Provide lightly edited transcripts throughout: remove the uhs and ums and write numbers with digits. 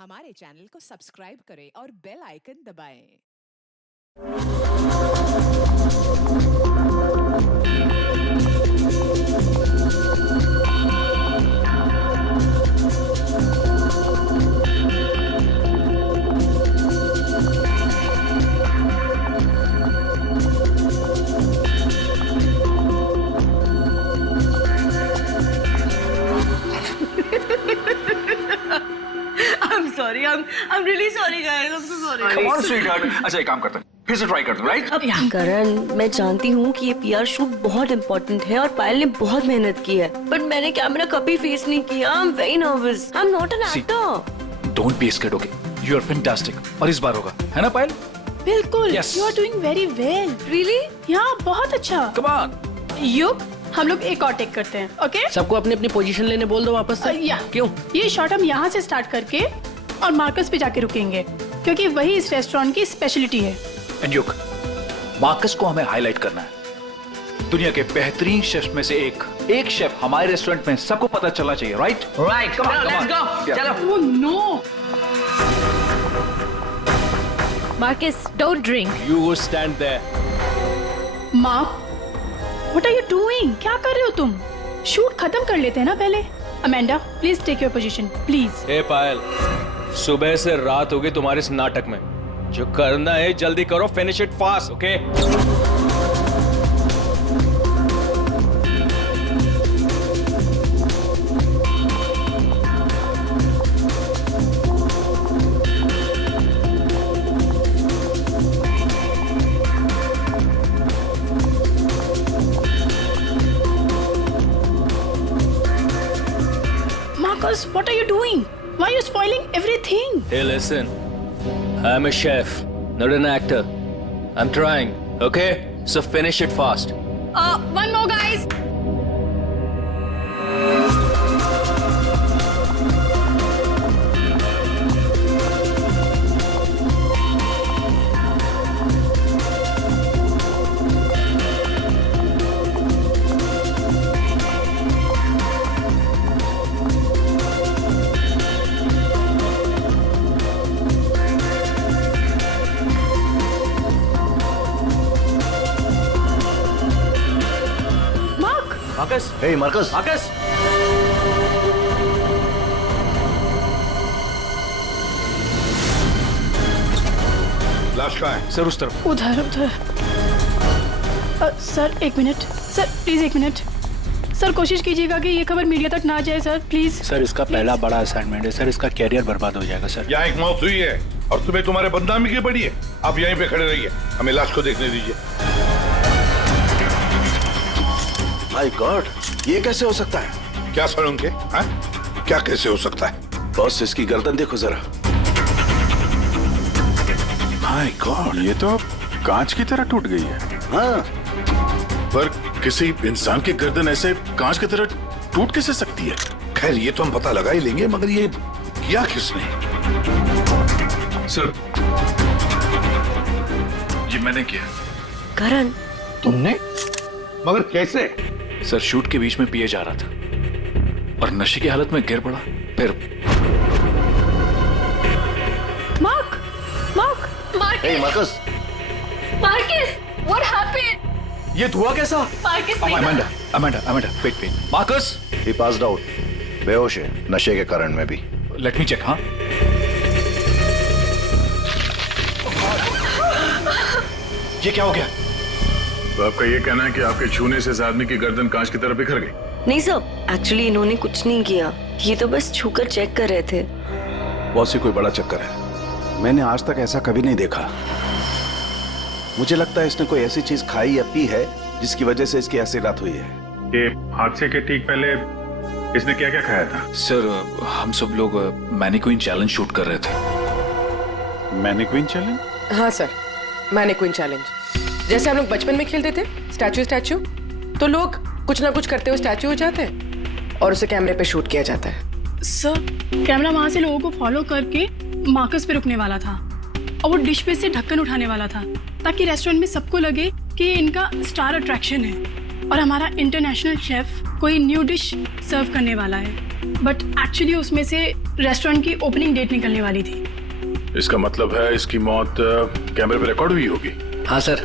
हमारे चैनल को सब्सक्राइब करें और बेल आइकन दबाएं। I'm sorry. I'm really sorry, guys. I'm so sorry. Come on, sweetheart. अच्छा एक काम करते हैं, फिर से ट्राई करते हैं, राइट? करण, मैं जानती हूँ कि ये पीआर शूट बहुत इम्पोर्टेंट है और पायल ने बहुत मेहनत की है, बट मैंने कैमरा कभी फेस नहीं किया। I am very nervous. I am not an actor. Don't be scared, okay? You are fantastic और इस बार होगा, है ना पायल? बिल्कुल। Yes. You are doing very well. Really? यहाँ बहुत अच्छा। Come on. युग, हम लोग एक और टेक करते हैं, ओके? सबको अपनी अपनी पोजीशन लेने बोल दो वापस से। या क्यों? ये शॉट हम यहाँ से स्टार्ट करके और मार्कस पे जाके रुकेंगे, क्योंकि वही इस रेस्टोरेंट की स्पेशलिटी है। एंड युग, मार्कस को हमें हाईलाइट करना है। दुनिया के बेहतरीन शेफ में से एक शेफ हमारे रेस्टोरेंट में सबको पता चलना चाहिए, right? Right, Come on, let's come on. Go. Yeah. चलो। Oh no! Marcus, don't drink. You stand there. माँ, what are you doing? क्या कर रहे हो तुम? शूट खत्म कर लेते हैं ना पहले। Amanda, please take your position, please. Hey Payal, सुबह से रात हो गई तुम्हारे इस नाटक में। जो करना है जल्दी करो, finish it fast, okay? Marcus, what are you doing? Why are you spoiling everything? Hey, listen. I'm a chef, not an actor. I'm trying, okay? So finish it fast. One more, guys. Marcus, hey Marcus, Marcus! लाश कहाँ है? Sir उस तरफ। उधर उधर। Sir एक minute, sir please एक minute. Sir कोशिश कीजिएगा कि ये खबर मीडिया तक ना जाए, सर प्लीज। सर इसका पहला बड़ा असाइनमेंट है सर, इसका कैरियर बर्बाद हो जाएगा सर। यहाँ एक मौत हुई है और तुम्हें तुम्हारे बदनामी की पड़ी है। आप यहीं पे खड़े रहिए, हमें लाश को देखने दीजिए। माय गॉड, ये कैसे हो सकता है? क्या सर उनके? हाँ? क्या कैसे हो सकता है? बॉस, इसकी गर्दन देखो जरा। माय गॉड, ये तो कांच की तरह टूट गई है। हाँ, पर किसी इंसान की गर्दन ऐसे कांच की तरह टूट कैसे सकती है? खैर ये तो हम पता लगा ही लेंगे, मगर ये किया किसने? सर, ये मैंने किया। करण, तुमने? मगर कैसे? सर शूट के बीच में पिए जा रहा था और नशे की हालत में गिर पड़ा, फिर Mark, Mark, hey Marcus, Marcus, what happened? ये धुआं कैसा? Marcus, Amanda, wait. Marcus, he passed out, बेहोश है, नशे के कारण में भी। Let me check. हाँ, ये क्या हो गया? तो आपका ये कहना है कि आपके छूने से इस आदमी की गर्दन कांच की तरह बिखर गई? नहीं सर, एक्चुअली इन्होंने कुछ नहीं किया, ये तो बस छूकर चेक कर रहे थे। बहुत सी कोई बड़ा चक्कर है, मैंने आज तक ऐसा कभी नहीं देखा। मुझे लगता है इसने कोई ऐसी चीज खाई या पी है जिसकी वजह से इसकी ऐसी रात हुई है। ये हादसे के ठीक पहले इसने क्या क्या खाया था? सर हम सब लोग मैनिक्विन चैलेंज शूट कर रहे थे। Mannequin challenge? हाँ सर, मैनिक्विन चैलेंज। जैसे हम लोग बचपन में खेलते थे स्टैचू, तो लोग कुछ ना कुछ करते हुए स्टैचू हो जाते हैं और उसे कैमरे पे शूट किया जाता है। सर कैमरा वहां से लोगों को फॉलो करके मार्कस पे रुकने वाला था और वो डिश पे से ढक्कन उठाने वाला था, ताकि रेस्टोरेंट में सबको लगे कि ये इनका स्टार अट्रैक्शन है। और हमारा इंटरनेशनल शेफ कोई न्यू डिश सर्व करने वाला है, बट एक्चुअली उसमें से रेस्टोरेंट की ओपनिंग डेट निकलने वाली थी। इसका मतलब है इसकी मौत कैमरे पर रिकॉर्ड हुई होगी। हाँ सर,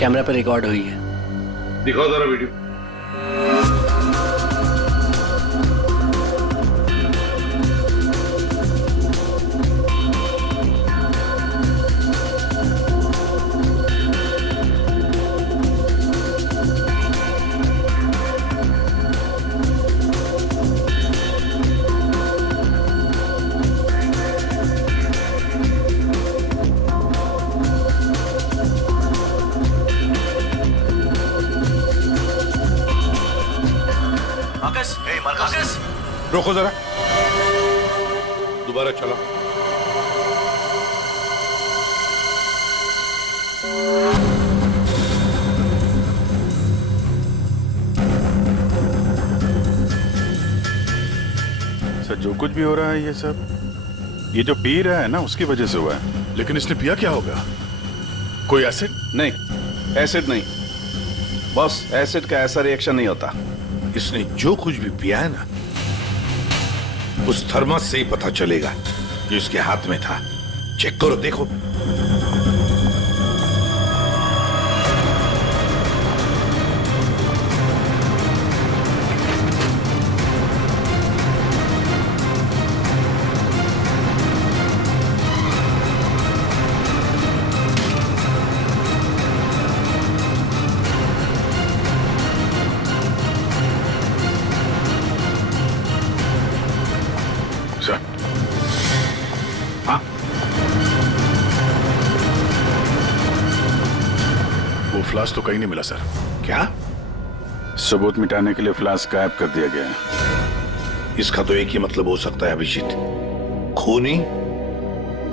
कैमरा पर रिकॉर्ड हुई है। दिखाओ जरा वीडियो। रोको जरा, दोबारा चला। सर जो कुछ भी हो रहा है ये सब, ये जो पी रहा है ना उसकी वजह से हुआ है। लेकिन इसने पिया क्या होगा? कोई एसिड? नहीं, एसिड नहीं बॉस, एसिड का ऐसा रिएक्शन नहीं होता। इसने जो कुछ भी पिया है ना, उस थर्मस से ही पता चलेगा कि उसके हाथ में था। चेक करो, देखो। हाँ, वो फ्लास्क तो कहीं नहीं मिला सर। क्या? सबूत मिटाने के लिए फ्लास्क गायब कर दिया गया है। इसका तो एक ही मतलब हो सकता है अभिजीत, खूनी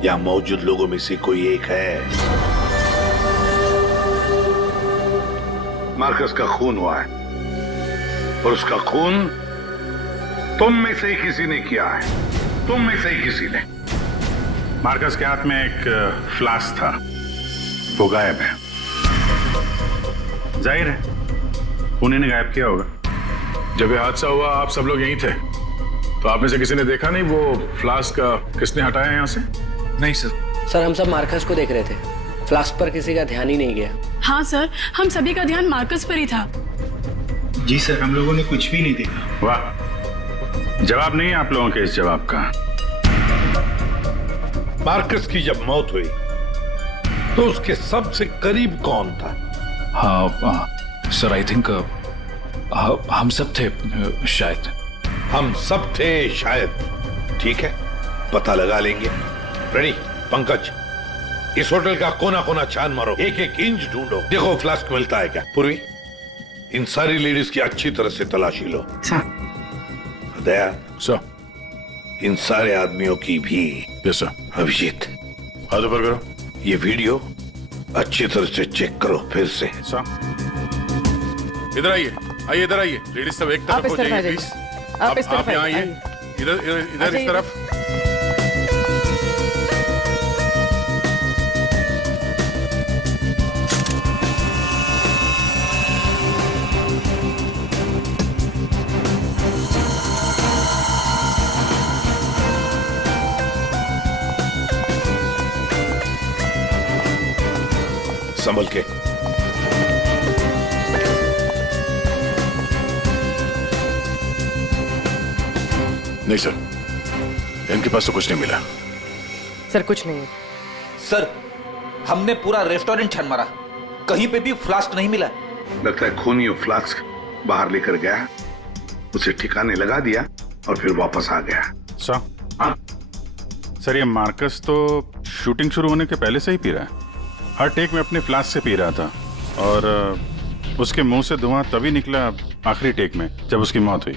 या मौजूद लोगों में से कोई एक है। मार्कस का खून हुआ है और उसका खून तुम में से ही किसी ने किया है, तुम में से ही किसी ने। मार्कस के हाथ में एक फ्लास्क था, वो गायब है। जाहिर है उन्हीं ने गायब किया होगा। जब ये हादसा हुआ आप सब लोग यहीं थे, तो आप में से किसी ने देखा नहीं वो फ्लास्क किसने हटाया यहाँ से? नहीं सर। सर हम सब मार्कस को देख रहे थे, फ्लास्क पर किसी का ध्यान ही नहीं गया। हाँ सर, हम सभी का ध्यान मार्कस पर ही था। जी सर, हम लोगों ने कुछ भी नहीं देखा। वाह, जवाब नहीं है आप लोगों के इस जवाब का। मार्कस की जब मौत हुई तो उसके सबसे करीब कौन था? हाँ सर, आई थिंक हम सब थे शायद। हम सब थे शायद। ठीक है, पता लगा लेंगे। रेडी पंकज, इस होटल का कोना कोना छान मारो, एक एक इंच ढूंढो, देखो फ्लास्क मिलता है क्या। पूर्वी, इन सारी लेडीज की अच्छी तरह से तलाशी लो। दया सर, इन सारे आदमियों की भी। Yes sir. अभिजीत, हाथ ऊपर करो। ये वीडियो अच्छी तरह से चेक करो फिर से। सर इधर आइए, आइए इधर आइए। लेडीज सब एक तरफ हो जाइए प्लीज। आप यहाँ आइए, इधर इस तरफ। संभल के। नहीं सर, इनके पास तो कुछ नहीं मिला। सर कुछ नहीं है। सर हमने पूरा रेस्टोरेंट छान मारा, कहीं पे भी फ्लास्क नहीं मिला। लगता है खूनी वो फ्लास्क बाहर लेकर गया, उसे ठिकाने लगा दिया और फिर वापस आ गया। सर ये मार्कस तो शूटिंग शुरू होने के पहले से ही पी रहा है। हर टेक में अपने फ्लास्क से पी रहा था और उसके मुंह से धुआं तभी निकला आखिरी टेक में जब उसकी मौत हुई।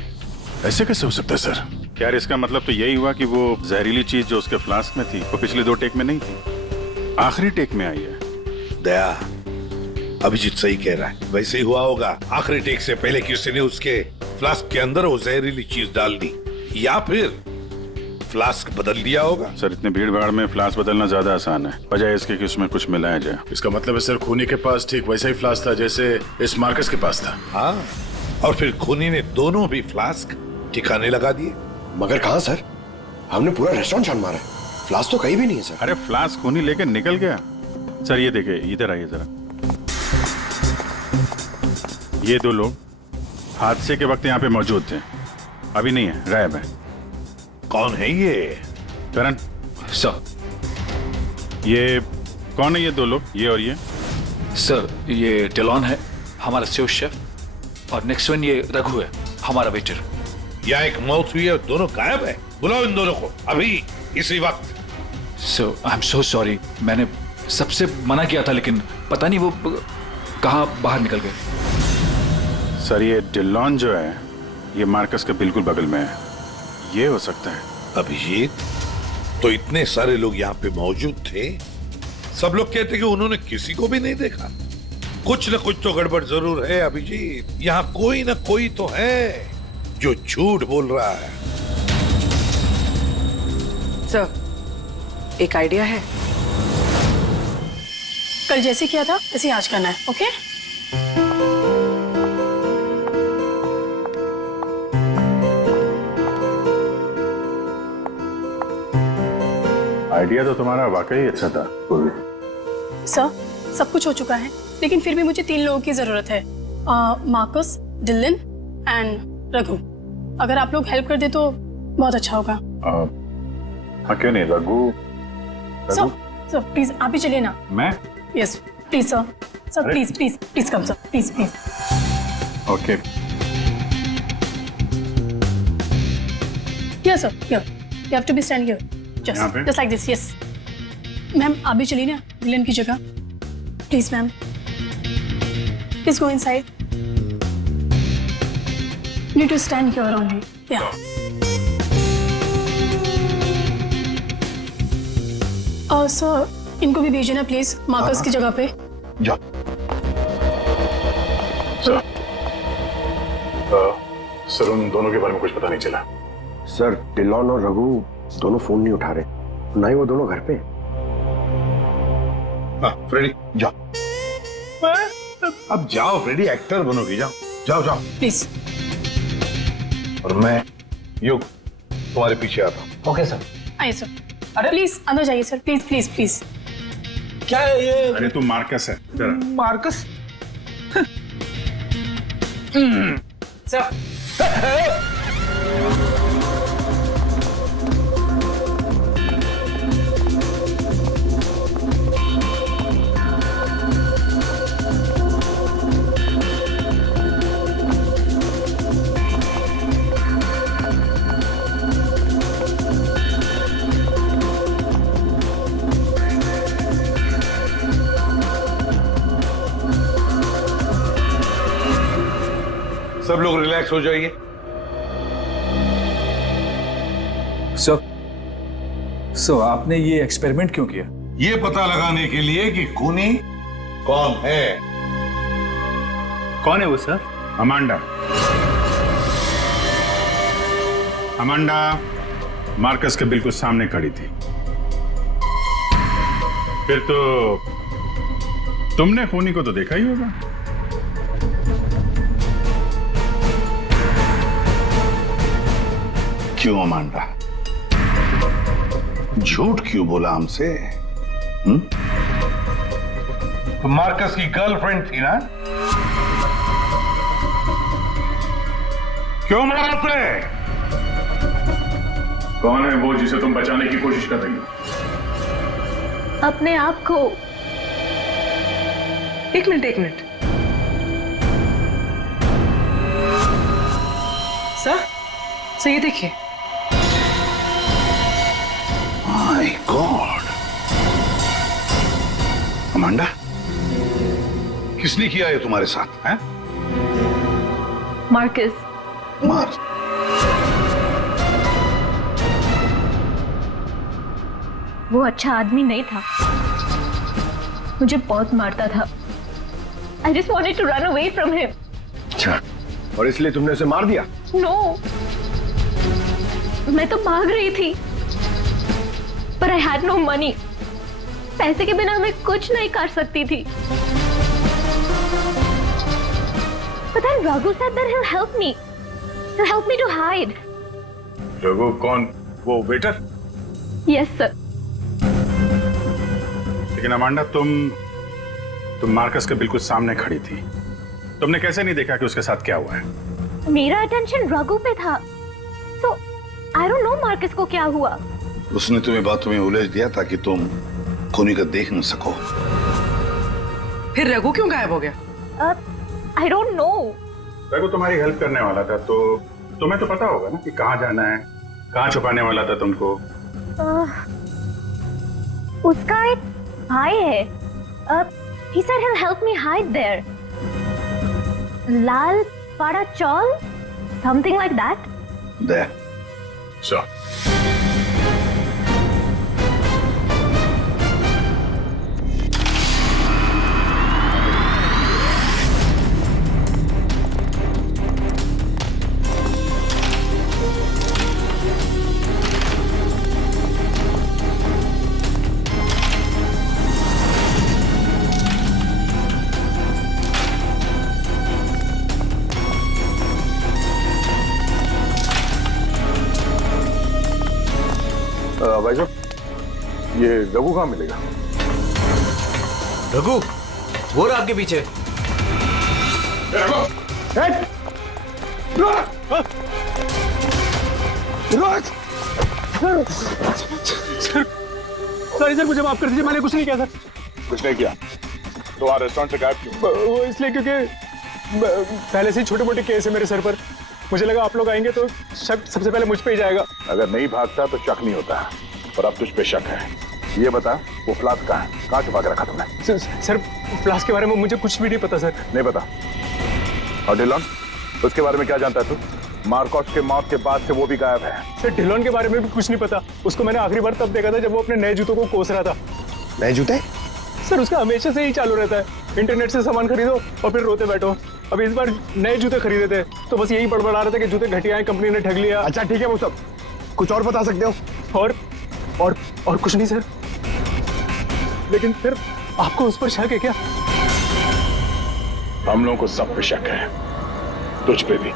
ऐसे कैसे हो सकता है सर? यार इसका मतलब तो यही हुआ कि वो जहरीली चीज जो उसके फ्लास्क में थी वो पिछले 2 टेक में नहीं थी, आखिरी टेक में आई है। दया, अभिजीत सही कह रहा है, वैसे ही हुआ होगा। आखिरी टेक से पहले किसी ने उसके फ्लास्क के अंदर वो जहरीली चीज डाल दी, या फिर फ्लास्क बदल दिया होगा। सर इतनी भीड़ भाड़ में फ्लास्क बदलना ज्यादा आसान है, बजाय इसके कि उसमें कुछ मिलाया जाए। इसका मतलब है सर खूनी के पास ठीक वैसा ही फ्लास्क था जैसे इस मार्कस के पास था। हाँ, और फिर खूनी ने दोनों भी फ्लास्क ठिकाने लगा दिए। मगर कहाँ सर? हमने पूरा रेस्टोरेंट छान मारा है, फ्लास्क तो कहीं भी नहीं है सर। अरे फ्लास्क खूनी लेके निकल गया। सर ये देखिए, इधर आइए जरा। ये दो लोग हादसे के वक्त यहाँ पे मौजूद थे, अभी नहीं है, गायब है। कौन है ये? करण सर। ये कौन है ये दो लोग, ये और ये? सर ये डेलॉन है, हमारा सेफ शेफ, और नेक्स्ट वन ये रघु है, हमारा वेटर। यहाँ एक मौत हुई है, दोनों गायब है। बुलाओ इन दोनों को अभी, इसी वक्त। सो आई एम सो सॉरी, मैंने सबसे मना किया था, लेकिन पता नहीं वो कहाँ बाहर निकल गए। सर ये डिलॉन जो है ये मार्कस के बिल्कुल बगल में है, ये हो सकता है। अभिजीत, तो इतने सारे लोग यहाँ पे मौजूद थे, सब लोग कहते कि उन्होंने किसी को भी नहीं देखा। कुछ न कुछ तो गड़बड़ जरूर है अभिजीत। यहाँ कोई न कोई तो है जो झूठ बोल रहा है। सर, एक आइडिया है। कल जैसे किया था वैसे आज करना है, ओके? आइडिया तो तुम्हारा वाकई अच्छा था। सर, सब कुछ हो चुका है, लेकिन फिर भी मुझे 3 लोगों की जरूरत है, मार्कस, डिलन एंड रघु। अगर आप लोग हेल्प कर दे तो बहुत अच्छा होगा। हाँ क्यों नहीं, रघु। सर प्लीज आप ही चलिए ना। मैं? Yes please sir, sir please please please come sir, please please. Okay. Yes sir, here you have to be stand here, just like this. Yes ma'am, आप भी चलिए ना डिलन की जगह, please ma'am, please go inside. Need to stand here only, yeah. Sir इनको भी भेजना please Marcus की जगह पे। जाओ। सर उन दोनों के बारे में कुछ पता नहीं चला। सर डिलॉन और रघु दोनों फोन नहीं उठा रहे, ना ही वो दोनों घर पे। हाँ फ्रेडी जाओ। अब जाओ फ्रेडी, एक्टर बनोगी, जाओ जाओ जाओ प्लीज। और मैं युग तुम्हारे पीछे आता हूँ। Okay sir. आइए सर। अरे प्लीज अंदर जाइए सर, प्लीज प्लीज प्लीज। क्या है ये? अरे तू मार्कस है। मार्कस? सर सब लोग रिलैक्स हो जाइए। सर आपने ये एक्सपेरिमेंट क्यों किया? ये पता लगाने के लिए कि खूनी कौन है। कौन है वो सर? अमांडा। अमांडा मार्कस के बिल्कुल सामने खड़ी थी। फिर तो तुमने खूनी को तो देखा ही होगा। क्यों अमांडा, झूठ क्यों बोला हमसे? तो मार्कस की गर्लफ्रेंड थी ना? क्यों मारा उसे? कौन है वो जिसे तुम बचाने की कोशिश कर रही हो? अपने आप को। एक मिनट। सर ये देखिए। माय गॉड, अमांडा, किसने किया ये तुम्हारे साथ? हैं? मार्कस। वो अच्छा आदमी नहीं था, मुझे बहुत मारता था। I just wanted to run away from him. अच्छा, और इसलिए तुमने उसे मार दिया? No, मैं तो भाग रही थी, पर आई हैड नो मनी। पैसे के बिना मैं कुछ नहीं कर सकती थी। But then Raghu said that he'll help me. He'll help me to hide. Raghu कौन? वो वेटर? Yes, sir. लेकिन अमांडा, तुम मार्कस के बिल्कुल सामने खड़ी थी। तुमने कैसे नहीं देखा कि उसके साथ क्या हुआ है? मेरा अटेंशन रघु पे था। So I don't know Marcus को क्या हुआ। उसने तुम्हें बातों में उलझ दिया ताकि तुम खूनी का देख न सको। फिर रघु क्यों गायब हो गया? I don't know. रघु तुम्हारी हेल्प करने वाला था, तो तुम्हें तो पता होगा ना कि कहाँ जाना है, कहाँ छुपाने वाला था तुमको। उसका एक भाई है। He said he'll help me hide there. Lal Pada Chaul, something like that. There. So. भाई साहब, ये रघु कहाँ मिलेगा? रघु वो रहा आपके पीछे। सर मुझे माफ कर दीजिए, मैंने कुछ नहीं किया सर। कुछ नहीं किया तो वहाँ रेस्टोरेंट से गायब क्यों? वो इसलिए क्योंकि पहले से ही छोटे मोटे केस है मेरे सर पर। मुझे लगा आप लोग आएंगे तो शक सबसे पहले मुझ पे ही जाएगा। अगर नहीं भागता तो शक नहीं होता, और अब तुझ पे शक है। ये बता, वो फ्लास्क कहाँ है? कहाँ छुपा के रखा तुमने? सर फ्लास्क के बारे में मुझे कुछ भी नहीं पता सर। नहीं पता? और डिलॉन, उसके बारे में क्या जानता है तू? मार्कस के मौत के बाद से वो भी गायब है। सर डिलॉन के बारे में भी कुछ नहीं पता। उसको मैंने आखिरी बार तब देखा था जब वो अपने नए जूतों को कोस रहा था। नए जूते? सर उसका हमेशा से ही चालू रहता है, इंटरनेट से सामान खरीदो और फिर रोते बैठो। अब इस बार नए जूते खरीदे थे तो बस यही बड़बड़ा रहा था कि जूते घटिया हैं, कंपनी ने ठग लिया। अच्छा ठीक है, वो सब कुछ और बता सकते हो? और कुछ नहीं सर। लेकिन फिर आपको उस पर शक है क्या? हम लोगों को सब पे शक है, तुझ पे भी।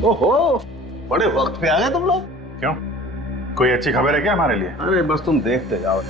ओहो, बड़े वक्त पे आ गए तुम लोग। क्यों, कोई अच्छी खबर है क्या हमारे लिए? अरे बस तुम देखते जाओ।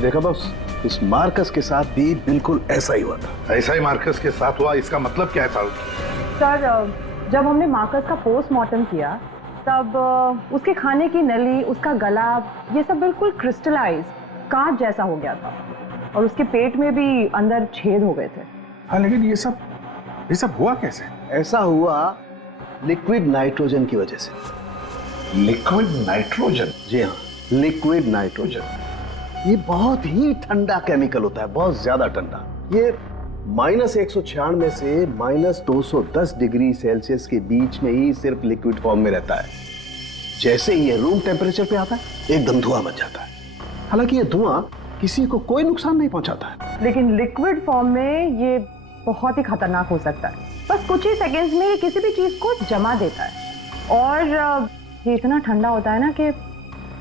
देखा बॉस, इस मार्कस के साथ भी बिल्कुल ऐसा ही हुआ था। ऐसा ही मार्कस के साथ हुआ, इसका मतलब क्या है साहब? सर जब हमने मार्कस का पोस्टमार्टम किया तब उसके खाने की नली, उसका गला, ये सब बिल्कुल क्रिस्टलाइज कांच जैसा हो गया था और उसके पेट में भी अंदर छेद हो गए थे। हाँ, लेकिन ये सब हुआ कैसे? ऐसा हुआ लिक्विड नाइट्रोजन की वजह से। Liquid nitrogen? जी हाँ, लिक्विड नाइट्रोजन। ये बहुत ही ठंडा केमिकल होता है, बहुत ज्यादा ठंडा। ये -196 से -210 डिग्री सेल्सियस के बीच में ही सिर्फ लिक्विड फॉर्म में रहता है। जैसे ही ये रूम टेम्परेचर पे आता है एकदम धुआं बन जाता है। हालांकि ये धुआं किसी को कोई नुकसान नहीं पहुंचाता है, लेकिन लिक्विड फॉर्म में ये बहुत ही खतरनाक हो सकता है। बस कुछ ही सेकेंड्स में ये किसी भी चीज को जमा देता है और ये इतना ठंडा होता है ना कि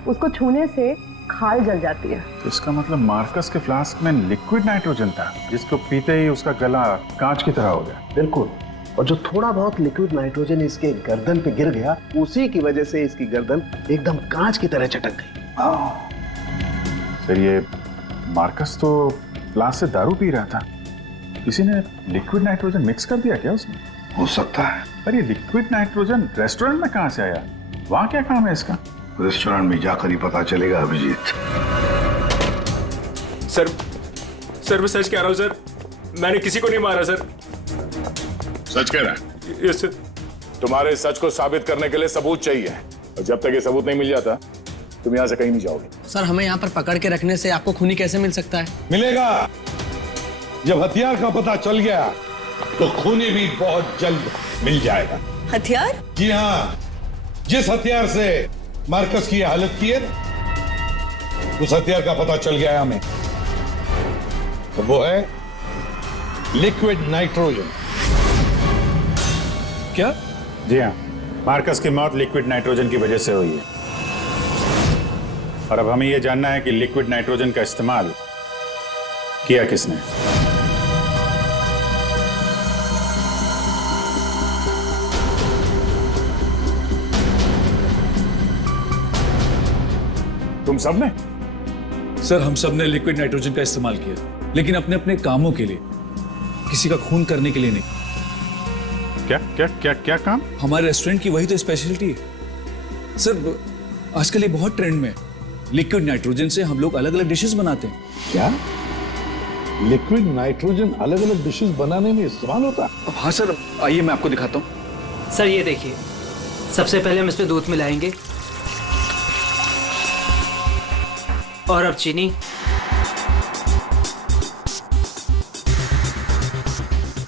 उसको छूने से खाल जल जाती है। तो इसका मतलब मार्कस के फ्लास्क में लिक्विड नाइट्रोजन था, जिसको पीते ही उसका गला कांच की तरह हो गया। बिल्कुल। और जो थोड़ा बहुत लिक्विड नाइट्रोजन इसके गर्दन पे गिर गया, उसी की वजह से इसकी गर्दन एकदम कांच की तरह चटक गई। सर ये मार्कस तो फ्लास्क से दारू पी रहा था, किसी ने लिक्विड नाइट्रोजन मिक्स कर दिया क्या उसमें? हो सकता है। पर ये लिक्विड नाइट्रोजन रेस्टोरेंट में कहाँ से आया? वहाँ क्या काम है इसका? रेस्टोरेंट में जाकर ही पता चलेगा अभिजीत। सर मैं सच कह रहा हूँ सर, मैंने किसी को नहीं मारा सर। सच कह रहा है? Yes sir. तुम्हारे सच को साबित करने के लिए सबूत चाहिए, और जब तक ये सबूत नहीं मिल जाता तुम यहाँ से कहीं नहीं जाओगे। सर हमें यहाँ पर पकड़ के रखने से आपको खूनी कैसे मिल सकता है? मिलेगा। जब हथियार का पता चल गया तो खूनी भी बहुत जल्द मिल जाएगा। हथियार? जी हाँ, जिस हथियार से मार्कस की हालत की है उस हथियार का पता चल गया है हमें, तो वो है लिक्विड नाइट्रोजन। क्या? जी हाँ, मार्कस की मौत लिक्विड नाइट्रोजन की वजह से हुई है। और अब हमें यह जानना है कि लिक्विड नाइट्रोजन का इस्तेमाल किया किसने। तुम सब ने? सर हम सब ने लिक्विड नाइट्रोजन का इस्तेमाल किया, लेकिन अपने अपने कामों के लिए, किसी का खून करने के लिए नहीं। क्या क्या क्या क्या काम? हमारे रेस्टोरेंट की वही तो स्पेशलिटी है सर। आजकल ये बहुत ट्रेंड में, लिक्विड नाइट्रोजन से हम लोग अलग अलग डिशेस बनाते हैं। क्या लिक्विड नाइट्रोजन अलग अलग डिशेस बनाने में इस्तेमाल होता है? हाँ सर, आइए मैं आपको दिखाता हूँ। सर ये देखिए, सबसे पहले हम इसमें दूध मिलाएंगे, और अब चीनी,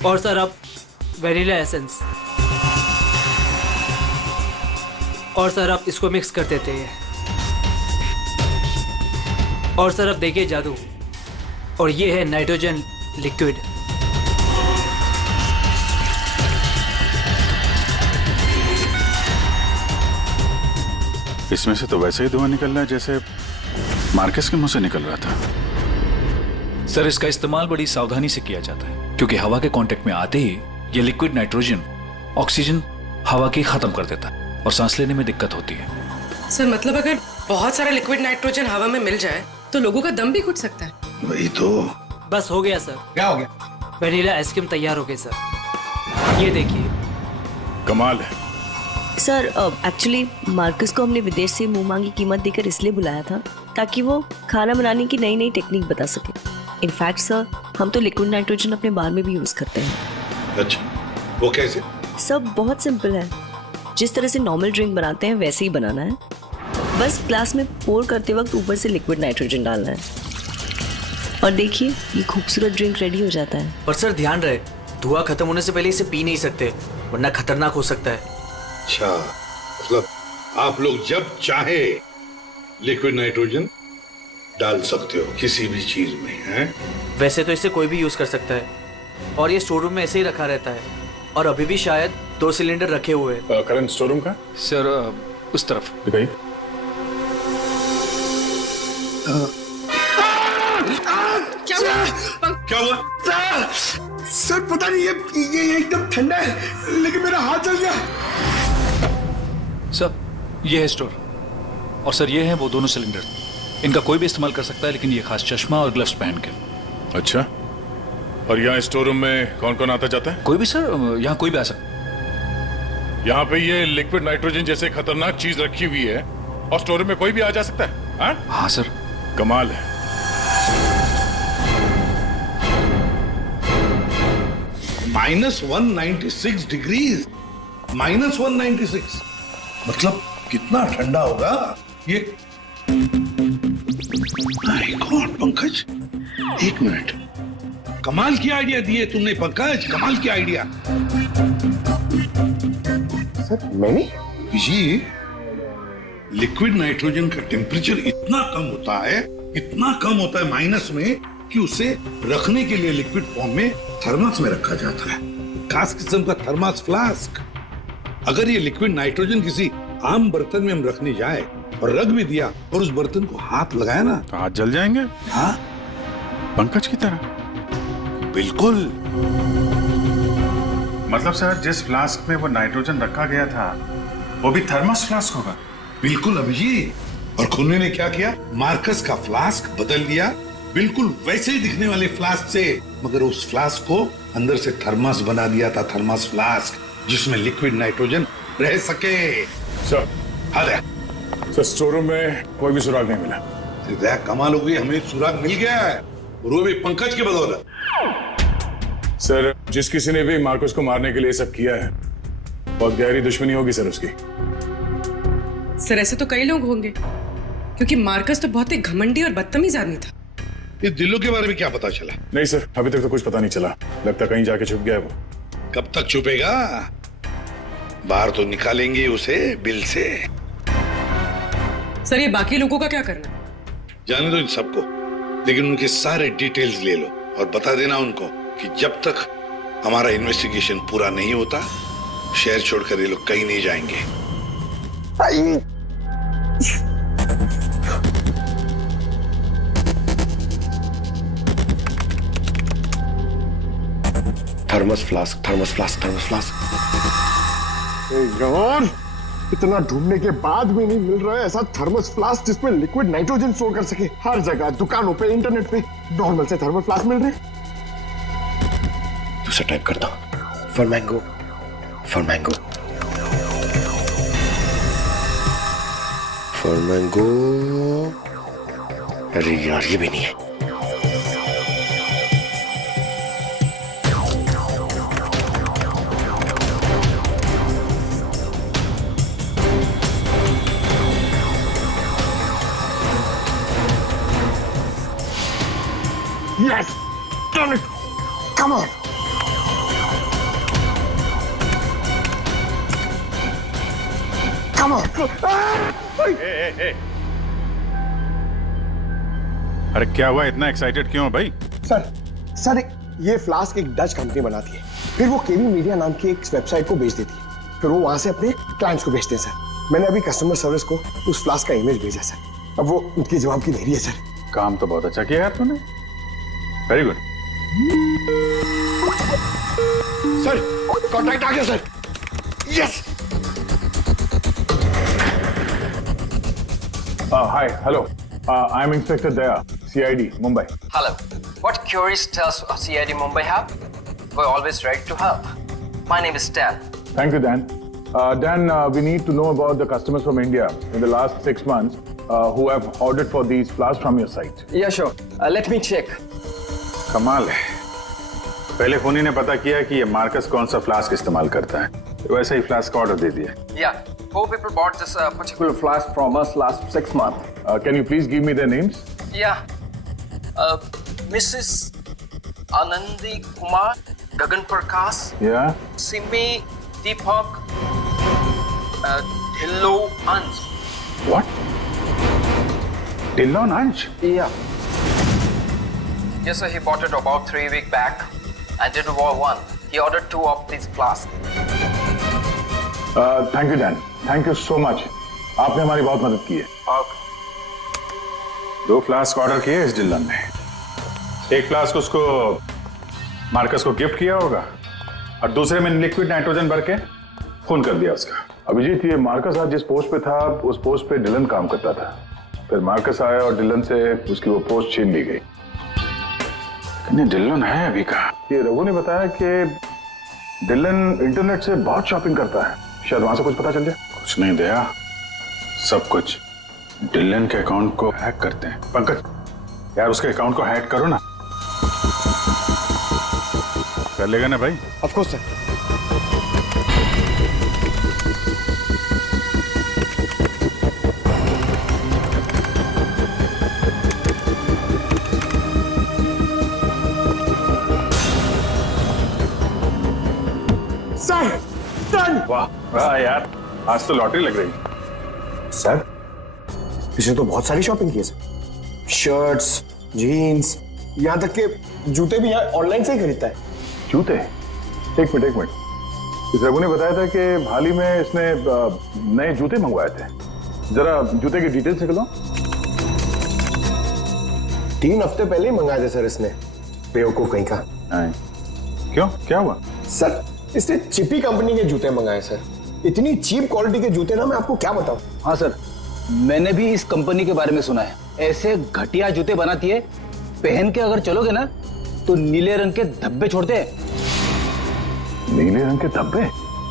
और सर अब वेनिला एसेंस, और सर अब इसको मिक्स कर देते हैं। और सर अब देखिए जादू, और ये है नाइट्रोजन लिक्विड। इसमें से तो वैसे ही धुआं निकल रहा है जैसे मार्कस के मुंह से निकल रहा था। सर इसका इस्तेमाल बड़ी सावधानी से किया जाता है, क्योंकि हवा के कांटेक्ट में आते ही ये लिक्विड नाइट्रोजन ऑक्सीजन हवा की खत्म कर देता है और सांस लेने में दिक्कत होती है। सर मतलब अगर बहुत सारा लिक्विड नाइट्रोजन हवा में मिल जाए तो लोगों का दम भी घुट सकता है। वही तो। बस हो गया सर। क्या हो गया? वेनिला आइसक्रीम तैयार हो गई सर, ये देखिए। कमाल है। सर एक्चुअली मार्कस को हमने विदेश से मुंह मांगी कीमत देकर इसलिए बुलाया था ताकि वो खाना बनाने की नई नई टेक्निक बता सके। इनफैक्ट सर हम तो लिक्विड नाइट्रोजन अपने बार में भी यूज करते हैं। अच्छा, वो कैसे? सब बहुत सिंपल है, जिस तरह से नॉर्मल ड्रिंक बनाते हैं वैसे ही बनाना है। बस ग्लास में पोर करते वक्त ऊपर से लिक्विड नाइट्रोजन डालना है, और देखिए ये खूबसूरत ड्रिंक रेडी हो जाता है। पर सर ध्यान रहे, धुआं खत्म होने से पहले इसे पी नहीं सकते, वरना खतरनाक हो सकता है। अच्छा, मतलब आप लोग जब चाहे लिक्विड नाइट्रोजन डाल सकते हो किसी भी चीज में, हैं? वैसे तो इसे कोई भी यूज कर सकता है, और ये स्टोर रूम में ऐसे ही रखा रहता है, और अभी भी शायद 2 सिलेंडर रखे हुए हैं। करंट स्टोर रूम का? सर उस तरफ दिखाइए। क्या हुआ? सर पता नहीं, ये एकदम ठंडा है, लेकिन मेरा हाथ जल गया। सर ये है स्टोर, और सर ये है वो दोनों सिलेंडर। इनका कोई भी इस्तेमाल कर सकता है, लेकिन ये खास चश्मा और ग्लव्स पहन के। अच्छा, और यहाँ स्टोर रूम में कौन कौन आता जाता है? कोई भी सर, यहाँ कोई भी आ सकता। यहाँ पे ये लिक्विड नाइट्रोजन जैसे खतरनाक चीज रखी हुई है, और स्टोर रूम में कोई भी आ जा सकता है? हाँ सर। कमाल है। -196 डिग्रीज, -196 मतलब कितना ठंडा होगा ये? माय गॉड पंकज, एक मिनट, कमाल की आइडिया दिए तुमने पंकज, कमाल की आइडिया। सर मैंने? जी, लिक्विड नाइट्रोजन का टेम्परेचर इतना कम होता है, इतना कम होता है माइनस में, कि उसे रखने के लिए लिक्विड फॉर्म में थर्मस में रखा जाता है, खास किस्म का थर्मस फ्लास्क। अगर ये लिक्विड नाइट्रोजन किसी आम बर्तन में हम रखने जाए और रख भी दिया और उस बर्तन को हाथ लगाया ना, तो हाथ जल जाएंगे। हाँ, पंकज की तरह। बिल्कुल। मतलब सर जिस फ्लास्क में वो नाइट्रोजन रखा गया था वो भी थर्मस फ्लास्क होगा? बिल्कुल अभिजीत। और खूनी ने क्या किया? मार्कस का फ्लास्क बदल दिया, बिल्कुल वैसे ही दिखने वाले फ्लास्क से, मगर उस फ्लास्क को अंदर से थर्मस बना दिया था, थर्मस फ्लास्क, जिसमें लिक्विड नाइट्रोजन रह सके। सर हाँ सर, स्टोर रूम में कोई भी सुराग नहीं मिला। कमाल हो गई, हमें सुराग मिल गया है, और वो भी पंकज की बदौलत। सर, जिस किसी ने भी मार्कस को मारने के लिए सब किया है, बहुत गहरी दुश्मनी होगी सर उसकी। सर ऐसे तो कई लोग होंगे, क्योंकि मार्कस तो बहुत ही घमंडी और बदतमीज आदमी था। इस दिल्लू के बारे में क्या पता चला? नहीं सर, अभी तक तो कुछ पता नहीं चला, लगता कहीं जाके छुप गया है वो। कब तक छुपेगा? बाहर तो निकालेंगे उसे बिल से। सर ये बाकी लोगों का क्या करना? जाने दो इन सबको, लेकिन उनके सारे डिटेल्स ले लो और बता देना उनको कि जब तक हमारा इन्वेस्टिगेशन पूरा नहीं होता, शहर छोड़कर ये लोग कहीं नहीं जाएंगे। Thermos flask, thermos flask, thermos flask. जवान, इतना ढूंढने के बाद भी नहीं मिल रहा है ऐसा थर्मस फ्लास्क जिसमें लिक्विड नाइट्रोजन स्टोर कर सके। हर जगह, दुकानों पे, इंटरनेट पे नॉर्मल से थर्मल फ्लास्क मिल रहे। दूसरा टाइप करता हूं, for mango, for mango, for mango. अरे यार, ये भी नहीं है। Yes! Done it! Come on! Come on! अरे क्या हुआ, इतना एक्साइटेड क्यों हो भाई? सर ये फ्लास्क एक डच कंपनी बनाती है, फिर वो केवी मीडिया नाम की एक वेबसाइट को बेच देती है, फिर वो वहां से अपने क्लाइंट्स को बेचते हैं सर। मैंने अभी कस्टमर सर्विस को उस फ्लास्क का इमेज भेजा सर, अब वो उनके जवाब की देरी है सर। काम तो बहुत अच्छा किया यार तूने, वेरी गुड। सर कॉन्ट्रैक्ट आ गया sir. Yes. Hi, hello. I'm Inspector Daya, CID, Mumbai. Hello. What queries does CID Mumbai have? We're always ready to help. My name is Dan. Thank you, Dan. Dan, we need to know about the customers from India in the last 6 months who have ordered for these flasks from your site. Yeah, sure. Let me check. कमाल है, पहले फोनी ने पता किया कि ये Marcus कौन सा फ्लास्क इस्तेमाल करता है, तो वैसे ही फ्लास्क का ऑर्डर दे दिया। Yeah, 4 people bought this particular flask from us last 6 months. Can you please give me their names? Yeah. Mrs. Anandi Kumar, Gagan Prakash. Yeah. Simi Deepak, Dhillo Ansh. What? Dhillo Ansh? Yeah. Yes, sir. He bought it about 3 weeks back and did one. He ordered 2 of these flasks. Thank you, Dan. Thank you so much. आपने हमारी बहुत मदद की है। 2 flask order किए इस Dylan ने, एक फ्लास्क उसको मार्कस को गिफ्ट किया होगा और दूसरे में लिक्विड नाइट्रोजन भर के खून कर दिया उसका। अभिजीत, ये मार्कस आज जिस पोस्ट पे था उस पोस्ट पे डिलन काम करता था, फिर मार्कस आया और डिलन से उसकी वो पोस्ट छीन ली गई। डिलन है अभी कहाँ? ये रघु ने बताया कि डिलन इंटरनेट से बहुत शॉपिंग करता है, शायद वहां से कुछ पता चल जाए। कुछ नहीं दया, सब कुछ डिलन के अकाउंट को हैक करते हैं। पंकज यार, उसके अकाउंट को हैक करो ना। कर लेगा ना भाई? Of course sir. वाह वाह यार, आज तो लॉटरी लग रही। सर इसने तो बहुत सारी शॉपिंग की है सर, शर्ट्स, जीन्स, यहाँ तक के जूते भी यहाँ ऑनलाइन से ही खरीदता है। जूते? एक मिनट, इस रघु ने बताया था कि हाल ही में इसने नए जूते मंगवाए थे, जरा जूते की डिटेल्स निकलो। 3 हफ्ते पहले ही मंगाए थे सर इसने, बेवकूफ कहीं का। क्यों, क्या हुआ? सर इसने चिपी कंपनी के जूते मंगाए सर, इतनी चीप क्वालिटी के जूते ना, मैं आपको क्या बताऊं। हाँ सर, मैंने भी इस कंपनी के बारे में सुना है, ऐसे घटिया जूते बनाती है पहन के अगर चलोगे ना तो नीले रंग के धब्बे छोड़ते हैं। नीले रंग के धब्बे?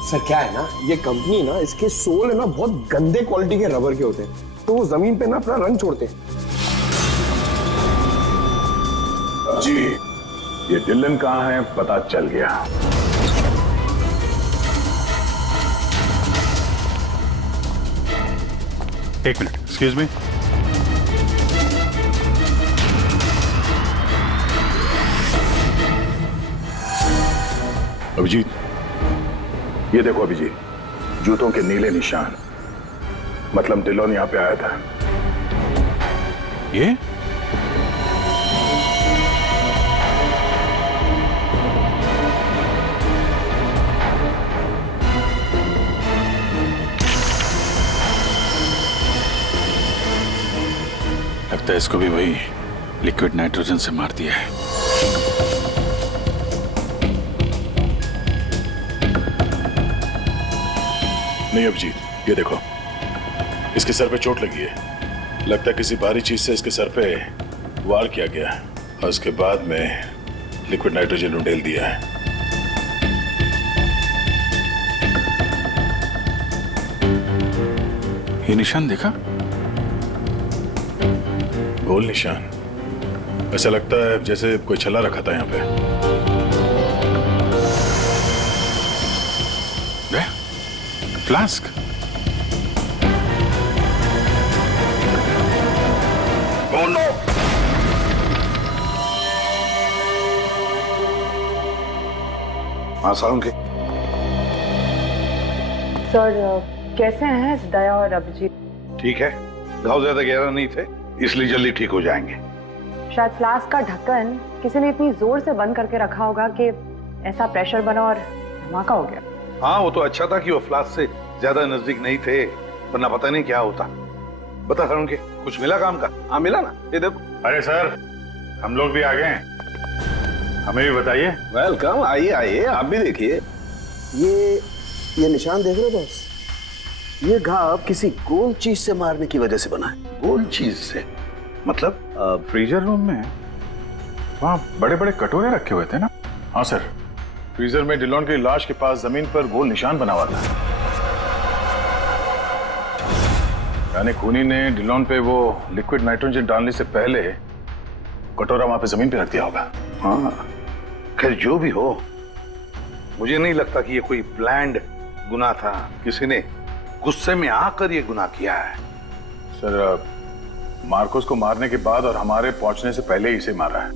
सर क्या है ना, ये कंपनी ना, इसके सोल है ना बहुत गंदे क्वालिटी के रबर के होते हैं, तो वो जमीन पे ना अपना रंग छोड़ते हैं। जी, ये डिलन कहाँ है पता चल गया। एक मिनट, एक्सक्यूज मी। अभिजीत, ये देखो अभिजीत, जूतों के नीले निशान, मतलब डिलोन यहां पे आया था। ये लगता है इसको भी वही लिक्विड नाइट्रोजन से मार दिया है। नहीं अभिजीत, ये देखो, इसके सर पे चोट लगी है। लगता है किसी भारी चीज से इसके सर पे वार किया गया और उसके बाद में लिक्विड नाइट्रोजन उंडेल दिया है। ये निशान देखा? गोल निशान, ऐसा लगता है जैसे कोई छल्ला रखा था यहाँ पे। फ्लास्क। Oh no! हाँ सालुंके। सर कैसे हैं दया और अभिजीत? ठीक है, घाव ज्यादा गहरा नहीं थे इसलिए जल्दी ठीक हो जाएंगे। शायद फ्लास्क का ढक्कन किसी ने इतनी जोर से बंद करके रखा होगा कि ऐसा प्रेशर बना और धमाका हो गया। हाँ, वो तो अच्छा था कि वो फ्लास्क से ज्यादा नजदीक नहीं थे, वरना पता नहीं क्या होता। बता सालुंके, कुछ मिला काम का? हाँ मिला ना, ये देखो। अरे सर, हम लोग भी आ गए हैं, हमें भी बताइए। वेलकम, आइए आइए, आप भी देखिए। ये निशान देख रहे हो बॉस? ये घाव किसी गोल चीज से मारने की वजह से बना है। गोल चीज से मतलब? फ्रीजर रूम में वहाँ बड़े बड़े कटोरे रखे हुए थे ना? हाँ सर, फ्रीजर में डिलोन की लाश के पास जमीन पर गोल निशान बना हुआ था। यानी खूनी ने डिलोन पे वो लिक्विड नाइट्रोजन डालने से पहले कटोरा वहां पे जमीन पे रख दिया होगा। हाँ, खैर जो भी हो, मुझे नहीं लगता कि ये कोई प्लान्ड गुनाह था। किसी ने गुस्से में आकर ये गुनाह किया है। सर, मार्कोस को मारने के बाद और हमारे पहुंचने से पहले ही इसे मारा है।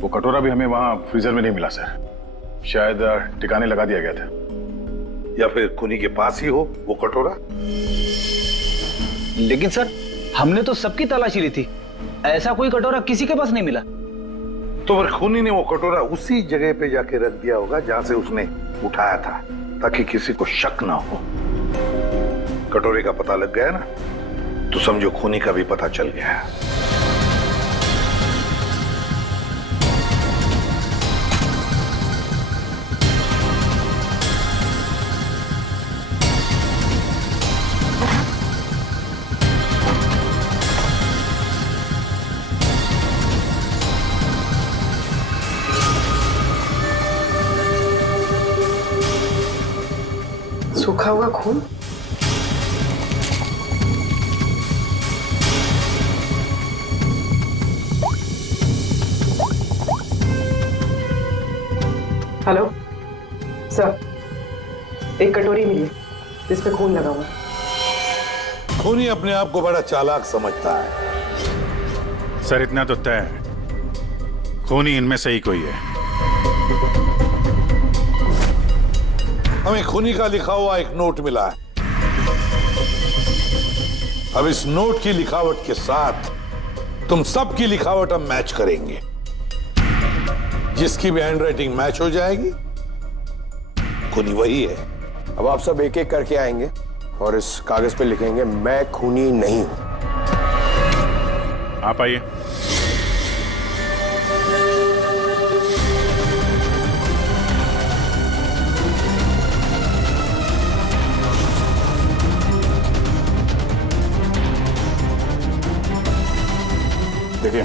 वो कटोरा भी हमें वहां फ्रीजर में नहीं मिला सर, शायद ठिकाने लगा दिया गया था। या फिर खूनी के पास ही हो वो कटोरा। लेकिन सर, हमने तो सबकी तलाशी ली थी, ऐसा कोई कटोरा किसी के पास नहीं मिला। तो फिर खूनी ने वो कटोरा उसी जगह पे जाके रख दिया होगा जहां से उसने उठाया था, ताकि किसी को शक ना हो। कटोरे का पता लग गया ना, तो समझो खूनी का भी पता चल गया। सूखा हुआ खून? हेलो सर, एक कटोरी मिली जिस पे खून लगा हुआ। खूनी अपने आप को बड़ा चालाक समझता है। सर इतना तो तय है, खूनी इनमें से ही कोई है। हमें खूनी का लिखा हुआ एक नोट मिला है। अब इस नोट की लिखावट के साथ तुम सबकी लिखावट हम मैच करेंगे। जिसकी भी हैंडराइटिंग मैच हो जाएगी, खूनी वही है। अब आप सब एक एक करके आएंगे और इस कागज पे लिखेंगे, मैं खूनी नहीं हूं। आप आइए। देखिए,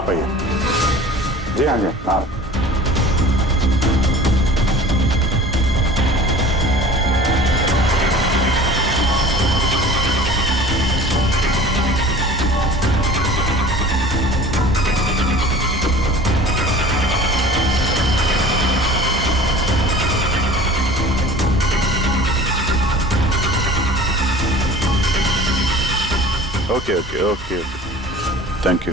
आप आइए। जी हाँ जी हाँ। Okay okay okay okay, thank you.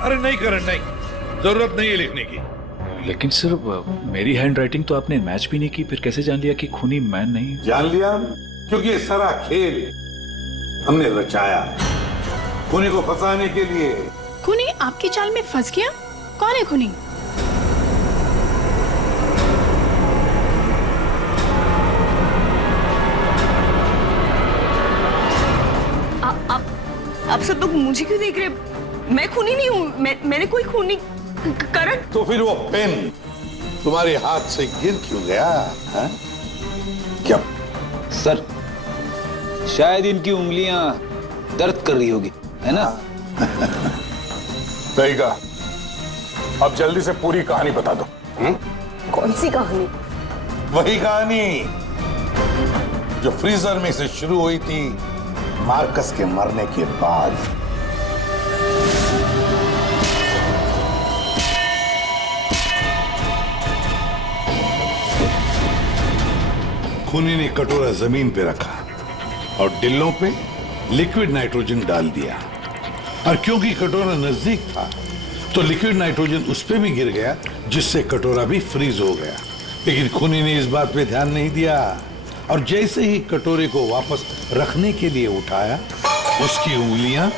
अरे नहीं करण नहीं, जरूरत नहीं है लिखने की। लेकिन सर मेरी हैंड राइटिंग तो आपने मैच भी नहीं की, फिर कैसे जान लिया कि खूनी मैं नहीं? जान लिया क्योंकि ये सारा खेल हमने रचाया खूनी को फंसाने के लिए। खूनी आपकी चाल में फंस गया? कौन है खूनी? आप सब लोग मुझे क्यों देख रहे? मैं खूनी नहीं हूँ। मैंने कोई खूनी करण। तो फिर वो पेन तुम्हारे हाथ से गिर क्यों गया है? क्या सर, शायद इनकी उंगलियां दर्द कर रही होगी, है ना? सही कहा। अब जल्दी से पूरी कहानी बता दो। कौन सी कहानी? वही कहानी जो फ्रीजर में से शुरू हुई थी मार्कस के मरने के बाद। खूनी ने कटोरा जमीन पे रखा और डिल्लों पे लिक्विड नाइट्रोजन डाल दिया, और क्योंकि कटोरा नजदीक था तो लिक्विड नाइट्रोजन उस पे भी गिर गया, जिससे कटोरा भी फ्रीज हो गया। लेकिन खूनी ने इस बात पे ध्यान नहीं दिया, और जैसे ही कटोरे को वापस रखने के लिए उठाया उसकी उंगलियां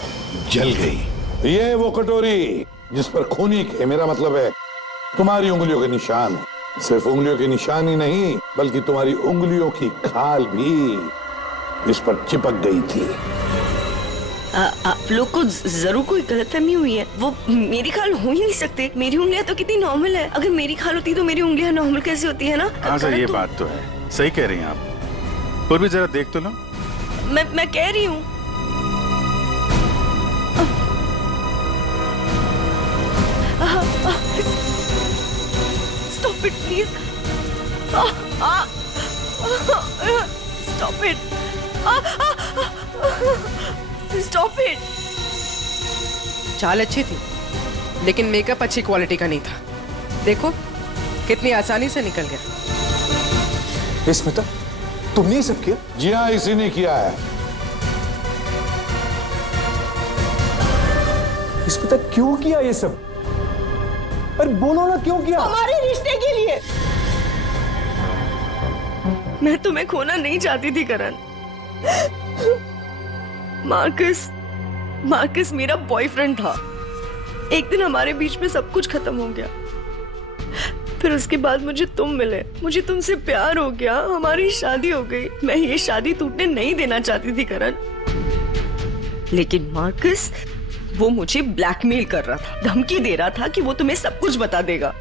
जल गई। ये वो कटोरी जिस पर खूनी के, मेरा मतलब है तुम्हारी उंगलियों के निशान है। सिर्फ उंगलियों के निशान ही नहीं बल्कि तुम्हारी उंगलियों की खाल भी इस पर चिपक गई थी। आप लोग को जरूर कोई गलतफहमी हुई है। वो मेरी खाल हो ही नहीं सकते। मेरी उंगलियां तो कितनी नॉर्मल है। अगर मेरी खाल होती तो मेरी उंगलियां नॉर्मल कैसे होती है ना? हाँ सर, ये बात तो है, सही कह रही हैं आप। पूर्वी जरा देख तो लो। मैं कह रही हूँ। Stop it, please. Stop it. Stop it. चाल अच्छी थी लेकिन मेकअप अच्छी क्वालिटी का नहीं था। देखो कितनी आसानी से निकल गया। स्मिता, तुमने ये सब किया? जी हाँ, इसी ने किया है। स्मिता, क्यों किया ये सब? अरे बोलो ना, क्यों किया? हमारे रिश्ते के लिए। मैं तुम्हें खोना नहीं चाहती थी करण। मार्कस मेरा बॉयफ्रेंड था। एक दिन हमारे बीच में सब कुछ खत्म हो गया। फिर उसके बाद मुझे तुम मिले, मुझे तुमसे प्यार हो गया, हमारी शादी हो गई। मैं ये शादी टूटने नहीं देना चाहती थी करण, लेकिन मार्कस वो मुझे ब्लैकमेल कर रहा था, धमकी दे रहा था कि वो तुम्हें सब कुछ बता देगा।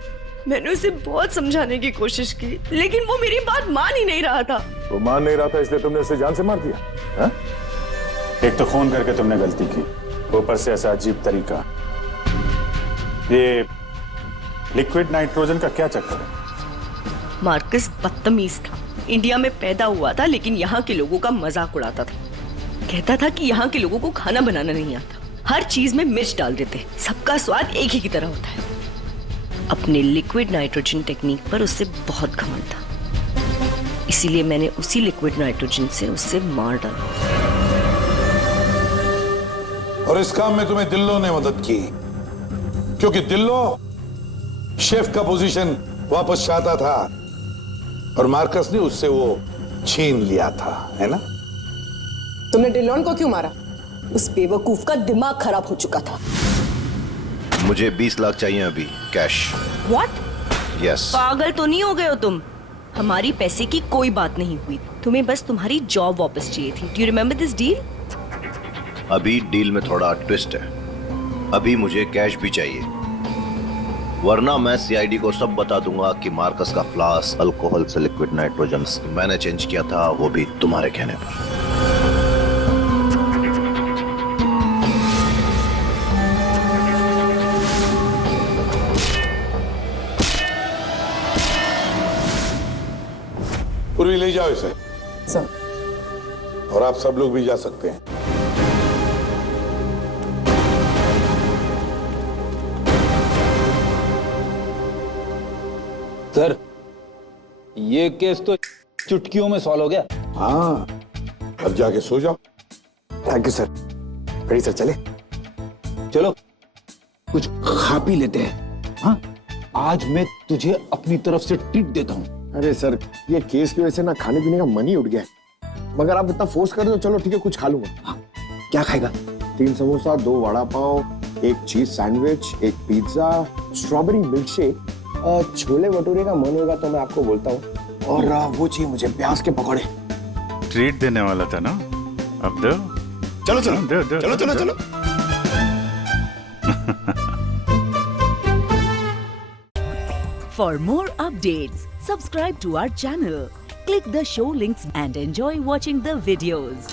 मैंने उसे बहुत समझाने की कोशिश की लेकिन वो मेरी बात मान ही नहीं रहा था। वो मान नहीं रहा था इसलिए तुमने उसे जान से मार दिया? हा? एक तो खून करके तुमने गलती की, ऊपर से ऐसा अजीब तरीका। ये लिक्विड नाइट्रोजन का क्या चक्कर है? मार्कस बदतमीज था। इंडिया में पैदा हुआ था लेकिन यहाँ के लोगों का मजाक उड़ाता था। कहता था कि यहाँ के लोगों को खाना बनाना नहीं आता, हर चीज में मिर्च डाल देते, सबका स्वाद एक ही की तरह होता है। अपने लिक्विड नाइट्रोजन टेक्निक पर उससे बहुत घमंड था, इसीलिए मैंने उसी लिक्विड नाइट्रोजन से उससे मार डाला। और इस काम में तुम्हें दिल्लो ने मदद की, क्योंकि दिल्लो शेफ का पोजीशन वापस चाहता था और मार्कस ने उससे वो छीन लिया था, है ना? तुमने डिलोन को क्यों मारा? उस बेवकूफ का दिमाग खराब हो चुका था। मुझे 20 लाख चाहिए अभी, कैश। What? Yes. पागल तो नहीं हो गए हो तुम? हमारी पैसे की कोई बात नहीं हुई, तुम्हें बस तुम्हारी जॉब वापस चाहिए थी। Do you remember this deal? अभी डील में थोड़ा ट्विस्ट है, अभी मुझे कैश भी चाहिए। वरना मैं सीआईडी को सब बता दूंगा कि मार्कस का फ्लास्क अल्कोहल से लिक्विड नाइट्रोजन मैंने चेंज किया था, वो भी तुम्हारे कहने पर। पूर्वी ले जाओ इसे। सर। और आप सब लोग भी जा सकते हैं। सर, ये केस तो चुटकियों में सॉल्व हो गया। हाँ, अब जाके सो जाओ। Thank you sir. Ready sir, चले? चलो कुछ खा पी लेते हैं। हाँ, आज मैं तुझे अपनी तरफ से ट्रीट देता हूँ। अरे सर, ये केस की वजह से ना खाने पीने का मन ही उठ गया है। मगर आप इतना फोर्स कर रहे हो, चलो ठीक है, कुछ खा लूंगा। हाँ, क्या खाएगा? 3 samosa, 2 vada pav, 1 cheese sandwich, 1 pizza, strawberry milk shake, chole bhature का मन होगा तो मैं आपको बोलता हूँ, और वो चाहिए मुझे प्याज के पकौड़े। ट्रीट देने वाला था ना, अब दो। चलो चलो दो, दो, चलो दो, चलो दो। चलो। For more updates, subscribe to our channel, click the show links and enjoy watching the videos.